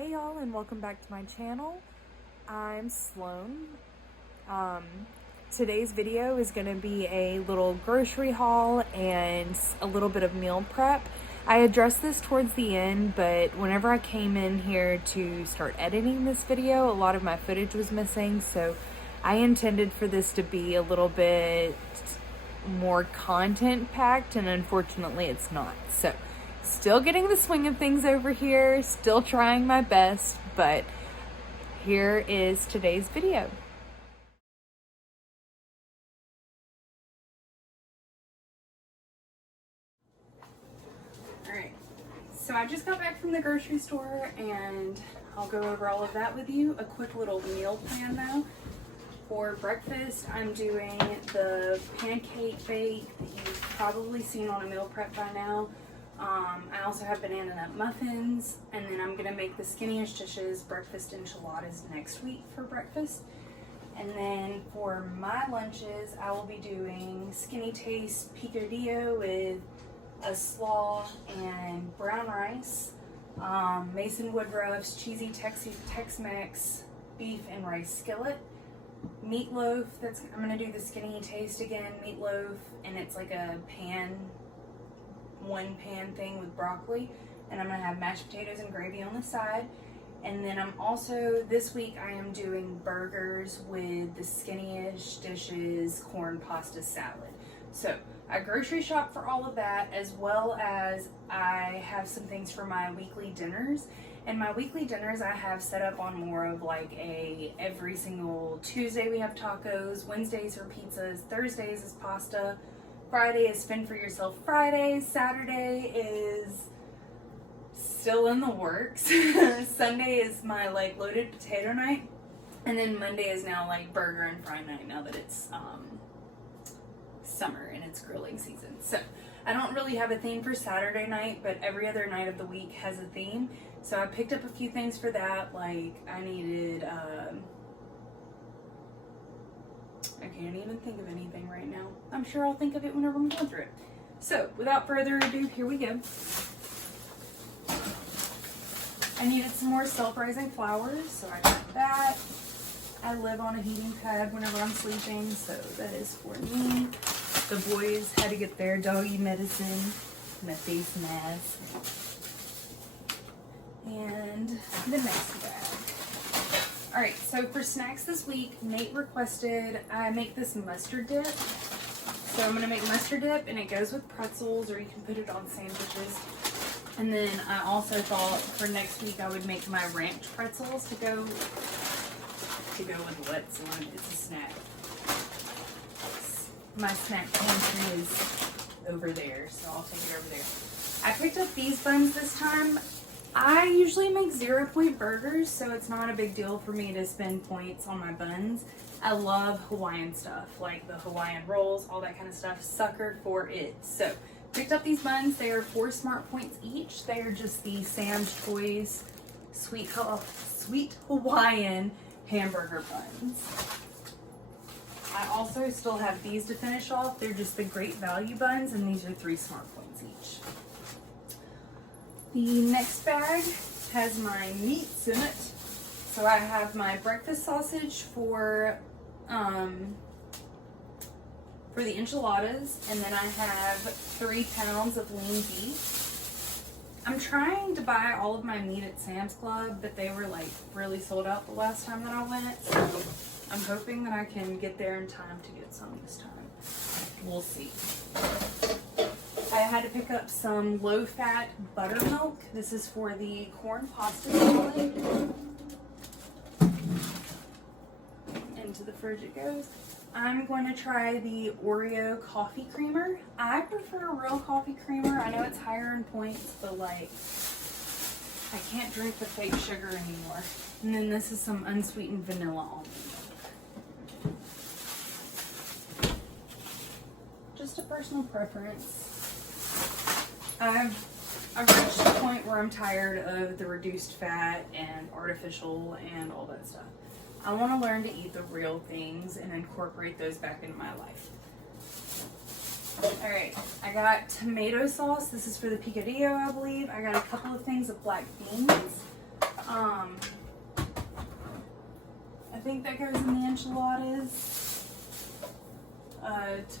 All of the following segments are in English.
Hey y'all, and welcome back to my channel. I'm Sloan. Today's video is going to be a little grocery haul and a little bit of meal prep. I addressed this towards the end, but whenever I came in here to start editing this video, a lot of my footage was missing, so I intended for this to be a little bit more content packed, and unfortunately it's not. So still getting the swing of things over here, still trying my best, but here is today's video. Alright, so I just got back from the grocery store and I'll go over all of that with you. A quick little meal plan though. For breakfast, I'm doing the pancake bake that you've probably seen on a meal prep by now. I also have banana nut muffins, and then I'm gonna make the Skinniest Dishes breakfast enchiladas next week for breakfast. And then for my lunches, I will be doing Skinny Taste picadillo with a slaw and brown rice, Mason Woodruff's cheesy Tex-Mex beef and rice skillet, meatloaf. I'm gonna do the Skinny Taste again, meatloaf, and it's like a one pan thing with broccoli, and I'm gonna have mashed potatoes and gravy on the side. And then I'm also, this week I am doing burgers with the Skinniest Dishes corn pasta salad. So I grocery shop for all of that, as well as I have some things for my weekly dinners. And my weekly dinners I have set up on more of like every single Tuesday we have tacos, Wednesdays are pizzas, Thursdays is pasta, Friday is Fend for Yourself Friday, Saturday is still in the works, Sunday is my like loaded potato night, and then Monday is now like burger and fry night now that it's summer and it's grilling season. So I don't really have a theme for Saturday night, but every other night of the week has a theme. So I picked up a few things for that, like I needed I can't even think of anything right now. I'm sure I'll think of it whenever I'm going through it. So, without further ado, here we go. I needed some more self-rising flour, so I got that. I live on a heating pad whenever I'm sleeping, so that is for me. The boys had to get their doggy medicine, my face mask, and the next bag. Alright, so for snacks this week, Nate requested I make this mustard dip. So I'm going to make mustard dip, and it goes with pretzels, or you can put it on sandwiches. And then I also thought for next week I would make my ranch pretzels to go with what's on it. It's a snack. My snack pantry is over there, so I'll take it over there. I picked up these buns this time. I usually make 0-point burgers, so it's not a big deal for me to spend points on my buns. I love Hawaiian stuff, like the Hawaiian rolls, all that kind of stuff. Sucker for it. So, picked up these buns. They are 4 smart points each. They are just the Sam's Choice Sweet Hawaiian hamburger buns. I also still have these to finish off. They're just the Great Value buns, and these are 3 smart points each. The next bag has my meats in it. So I have my breakfast sausage for the enchiladas, and then I have 3 pounds of lean beef. I'm trying to buy all of my meat at Sam's Club, but they were like really sold out the last time that I went. So I'm hoping that I can get there in time to get some this time. We'll see. I had to pick up some low-fat buttermilk. This is for the corn pasta salad. Into the fridge it goes. I'm going to try the Oreo coffee creamer. I prefer real coffee creamer. I know it's higher in points, but like, I can't drink the fake sugar anymore. And then this is some unsweetened vanilla almond milk. Just a personal preference. I've reached the point where I'm tired of the reduced fat and artificial and all that stuff. I want to learn to eat the real things and incorporate those back into my life. Alright, I got tomato sauce. This is for the picadillo, I believe. I got a couple of things of black beans. think that goes in the enchiladas.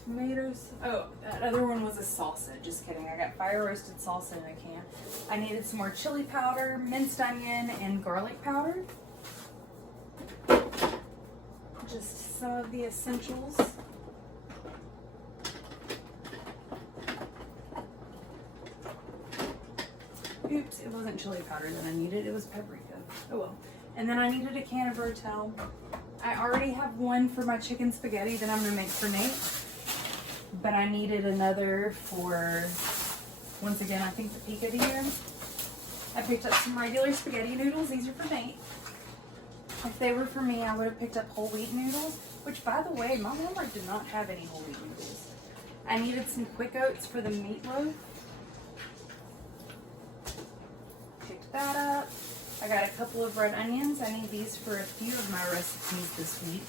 Tomatoes. Oh, that other one was a salsa. Just kidding. I got fire roasted salsa in a can. I needed some more chili powder, minced onion, and garlic powder. Just some of the essentials. Oops, it wasn't chili powder that I needed. It was paprika. Oh well. And then I needed a can of Rotel. I already have one for my chicken spaghetti that I'm going to make for Nate. But I needed another for, once again, I think the picadillo. I picked up some regular spaghetti noodles. These are for Nate. If they were for me, I would have picked up whole wheat noodles. Which, by the way, my Walmart did not have any whole wheat noodles. I needed some quick oats for the meatloaf. Picked that up. I got a couple of red onions. I need these for a few of my recipes this week.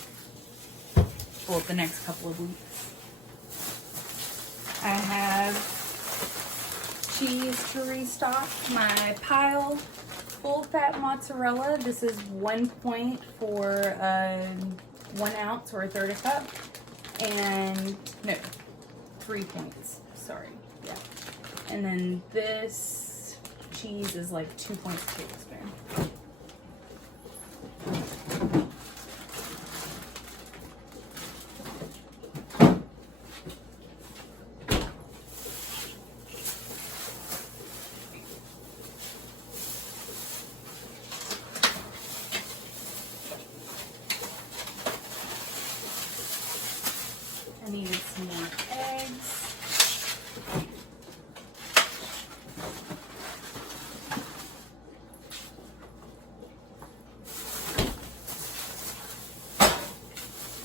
Well, the next couple of weeks. I have cheese to restock my pile. Full fat mozzarella. This is 1 point for 1 ounce or a third a cup. And no, 3 points. Sorry. Yeah. And then this cheese is like 2 points a tablespoon. I needed some more eggs.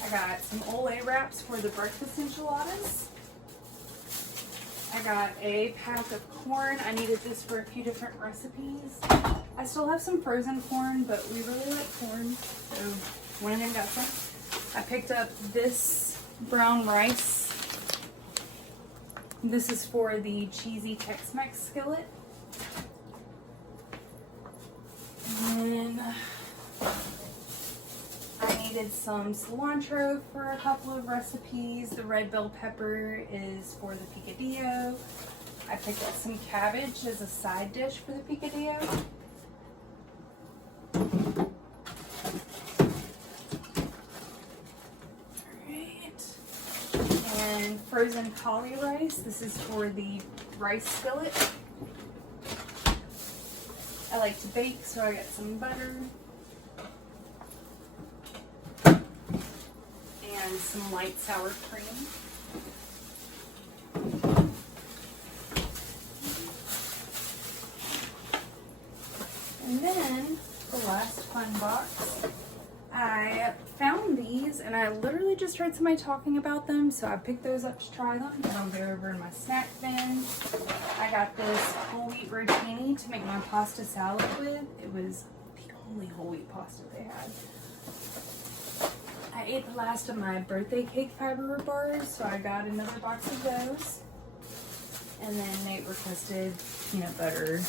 I got some Ole wraps for the breakfast enchiladas. I got a pack of corn. I needed this for a few different recipes. I still have some frozen corn, but we really like corn, so went in and got some. I picked up this brown rice. This is for the cheesy Tex-Mex skillet. And then I needed some cilantro for a couple of recipes. The red bell pepper is for the picadillo. I picked up some cabbage as a side dish for the picadillo. And frozen cauli rice. This is for the rice skillet. I like to bake, so I got some butter and some light sour cream. And then the last fun box. I found these and I literally just heard somebody talking about them, so I picked those up to try them. And I'll go over in my snack bin. I got this whole wheat rotini to make my pasta salad with. It was the only whole wheat pasta they had. I ate the last of my birthday cake fiber bars, so I got another box of those. And then Nate requested peanut butter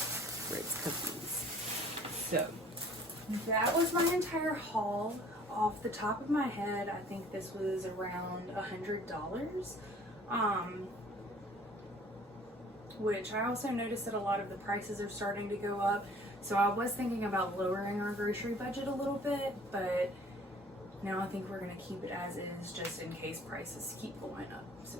Ritz cookies. So that was my entire haul. Off the top of my head, I think this was around $100. Which I also noticed that a lot of the prices are starting to go up. So I was thinking about lowering our grocery budget a little bit, but now I think we're going to keep it as is just in case prices keep going up. So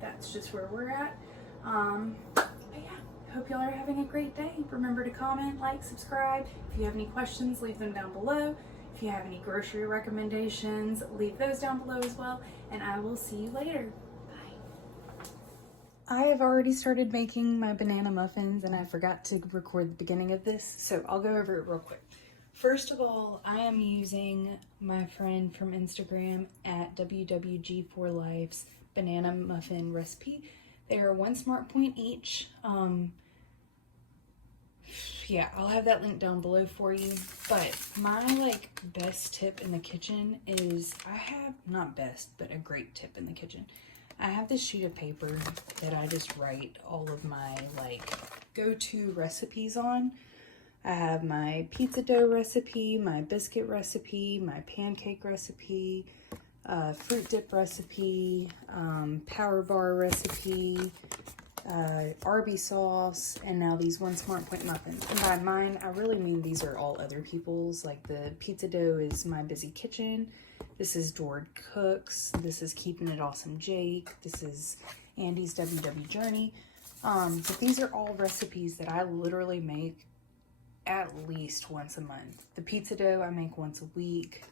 that's just where we're at. But yeah, hope y'all are having a great day. Remember to comment, like, subscribe. If you have any questions, leave them down below. If you have any grocery recommendations, leave those down below as well. And I will see you later. Bye. I have already started making my banana muffins and I forgot to record the beginning of this, so I'll go over it real quick. First of all, I am using my friend from Instagram at WWG4Life's banana muffin recipe. They are 1 smart point each. Yeah, I'll have that link down below for you. But my best tip in the kitchen is not best, but a great tip in the kitchen. I have this sheet of paper that I just write all of my go-to recipes on. I have my pizza dough recipe, my biscuit recipe, my pancake recipe, fruit dip recipe, power bar recipe, Arby sauce, and now these One Smart Point muffins. And by mine, I really mean these are all other people's. Like the pizza dough is My Busy Kitchen. This is Dord Cooks. This is Keeping It Awesome Jake. This is Andy's WW Journey. But these are all recipes that I literally make at least once a month. The pizza dough I make once a week.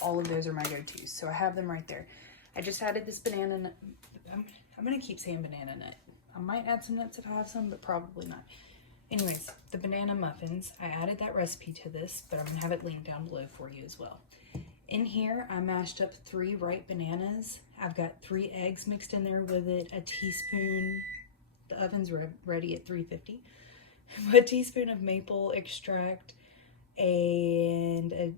All of those are my go-tos. So I have them right there. I just added this banana nut. I'm gonna keep saying banana nut. I might add some nuts if I have some, but probably not. Anyways, the banana muffins, I added that recipe to this, but I'm gonna have it linked down below for you as well. In here, I mashed up 3 ripe bananas. I've got 3 eggs mixed in there with it, a teaspoon, the oven's ready at 350, a teaspoon of maple extract, and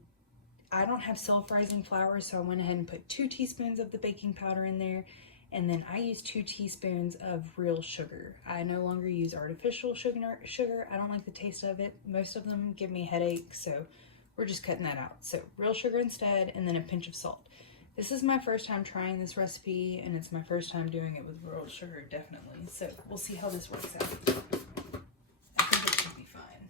I don't have self-rising flour, so I went ahead and put 2 teaspoons of the baking powder in there, and then I use 2 teaspoons of real sugar. I no longer use artificial sugar. I don't like the taste of it. Most of them give me a headache, so we're just cutting that out. So real sugar instead, and then a pinch of salt. This is my first time trying this recipe, and it's my first time doing it with real sugar, definitely. So we'll see how this works out. I think it should be fine.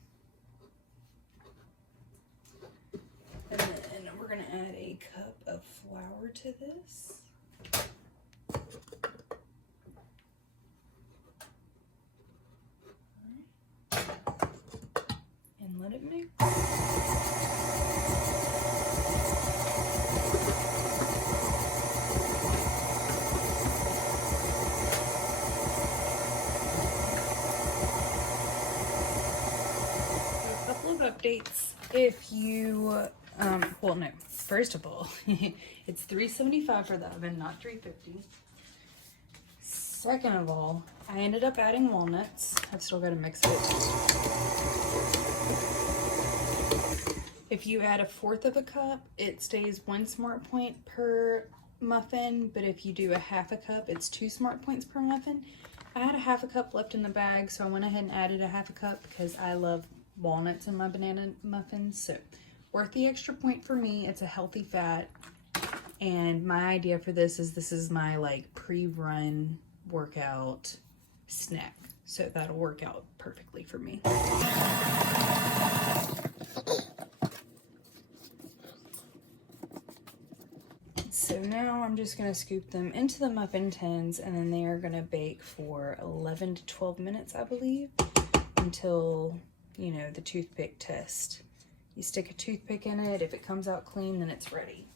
And then we're gonna add a cup of flour to this. And let it mix. Updates. If you well, no, first of all, it's 375 for the oven, not 350. Second of all, I ended up adding walnuts. I've still got to mix it. If you add 1/4 of a cup, it stays 1 smart point per muffin, but if you do 1/2 cup, it's 2 smart points per muffin. I had 1/2 cup left in the bag, so I went ahead and added 1/2 cup because I love walnuts in my banana muffins. So worth the extra point for me. It's a healthy fat, and my idea for this is my like pre-run workout snack, so that'll work out perfectly for me. So now I'm just going to scoop them into the muffin tins, and then they are going to bake for 11 to 12 minutes, I believe, until, you know, the toothpick test. You stick a toothpick in it. If it comes out clean, then it's ready.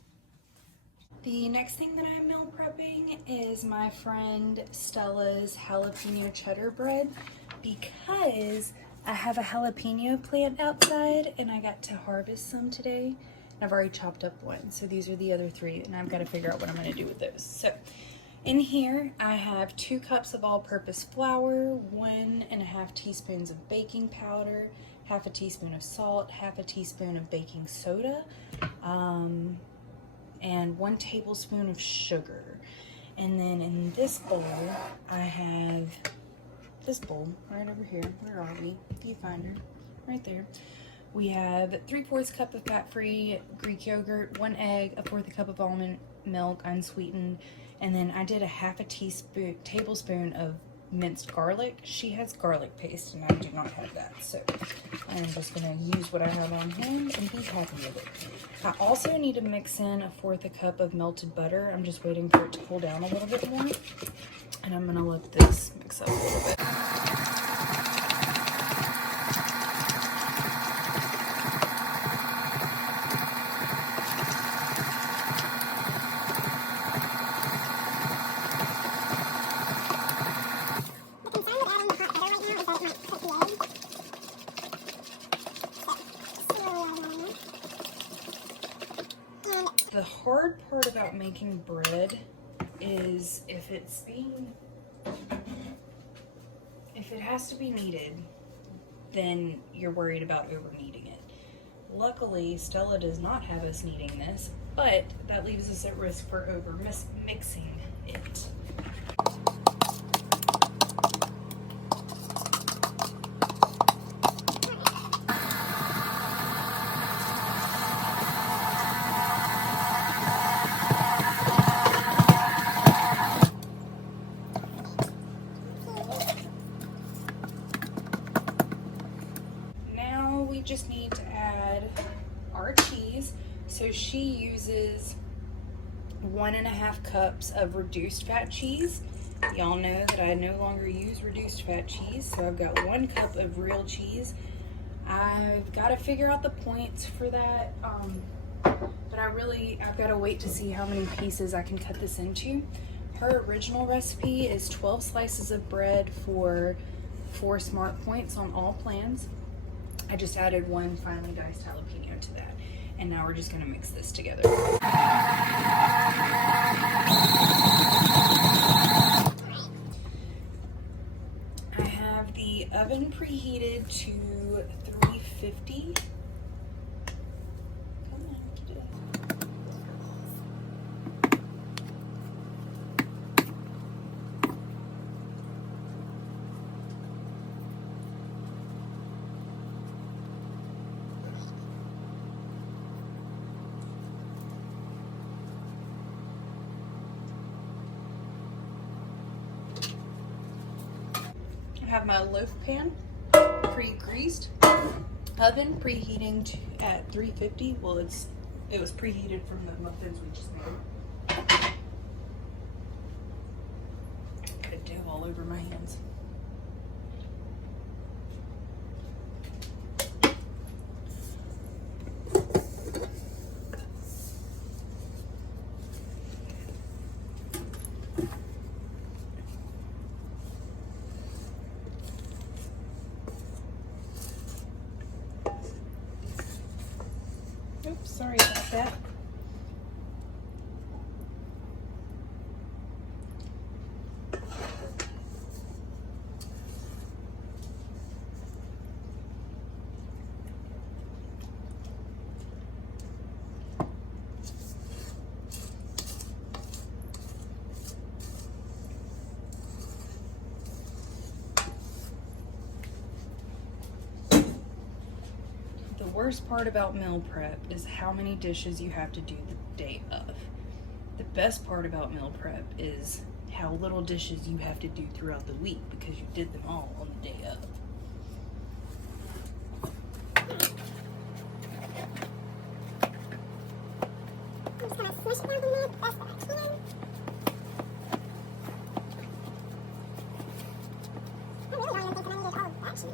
The next thing that I'm meal prepping is my friend Stella's jalapeno cheddar bread, because I have a jalapeno plant outside and I got to harvest some today. I've already chopped up one, so these are the other 3, and I've got to figure out what I'm going to do with those. So in here I have 2 cups of all-purpose flour, 1.5 teaspoons of baking powder, 1/2 teaspoon of salt, 1/2 teaspoon of baking soda, and 1 tablespoon of sugar. And then in this bowl, I have this bowl right over here. Where are we? Viewfinder, right there. We have 3/4 cup of fat-free Greek yogurt, 1 egg, 1/4 cup of almond milk, unsweetened, and then I did 1/2 tablespoon of minced garlic. She has garlic paste, and I do not have that, so I'm just gonna use what I have on hand and be happy with it. I also need to mix in 1/4 cup of melted butter. I'm just waiting for it to cool down a little bit more, and I'm gonna let this mix up a little bit. The hard part about making bread is if it has to be kneaded, then you're worried about over kneading it. Luckily, Stella does not have us kneading this, but that leaves us at risk for over mixing it. we just need to add our cheese. So she uses 1.5 cups of reduced fat cheese. Y'all know that I no longer use reduced fat cheese, so I've got 1 cup of real cheese. I've got to figure out the points for that, but I've got to wait to see how many pieces I can cut this into. Her original recipe is 12 slices of bread for 4 smart points on all plans. I just added 1 finely diced jalapeno to that. And now we're just gonna mix this together. I have the oven preheated to 350. Come on, get it. I have my loaf pan pre-greased, oven preheating at 350. Well, it was preheated from the muffins we just made. Got dough all over my hands. Oops, sorry about that. The worst part about meal prep is how many dishes you have to do the day of. The best part about meal prep is how little dishes you have to do throughout the week because you did them all on the day of. I'm just gonna smush it down in there the best that I can. I really don't even think that I needed all of that cheese.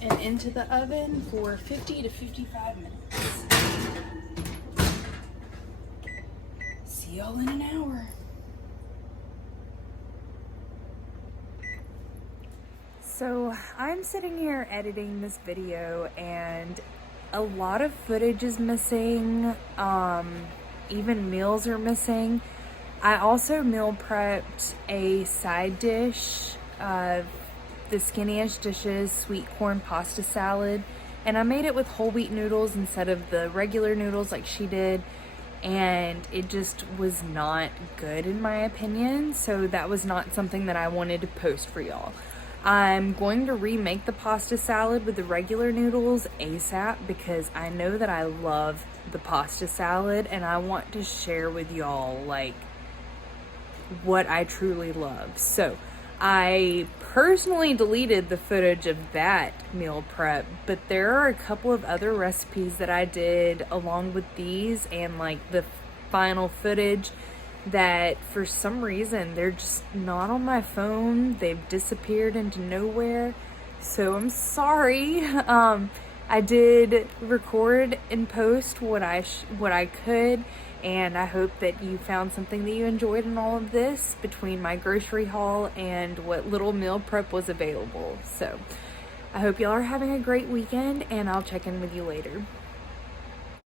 And into the oven for 50 to 55 minutes. See y'all in an hour. So I'm sitting here editing this video and a lot of footage is missing. Even meals are missing. I also meal prepped a side dish of the Skinniest Dishes sweet corn pasta salad, and I made it with whole wheat noodles instead of the regular noodles like she did, and it just was not good in my opinion, so that was not something that I wanted to post for y'all. I'm going to remake the pasta salad with the regular noodles ASAP because I know that I love the pasta salad and I want to share with y'all like what I truly love. So I personally deleted the footage of that meal prep, but there are a couple of other recipes that I did along with these and like the final footage that for some reason they're just not on my phone. They've disappeared into nowhere, so I'm sorry. I did record and post what I could, and I hope that you found something that you enjoyed in all of this between my grocery haul and what little meal prep was available. So I hope y'all are having a great weekend, and I'll check in with you later.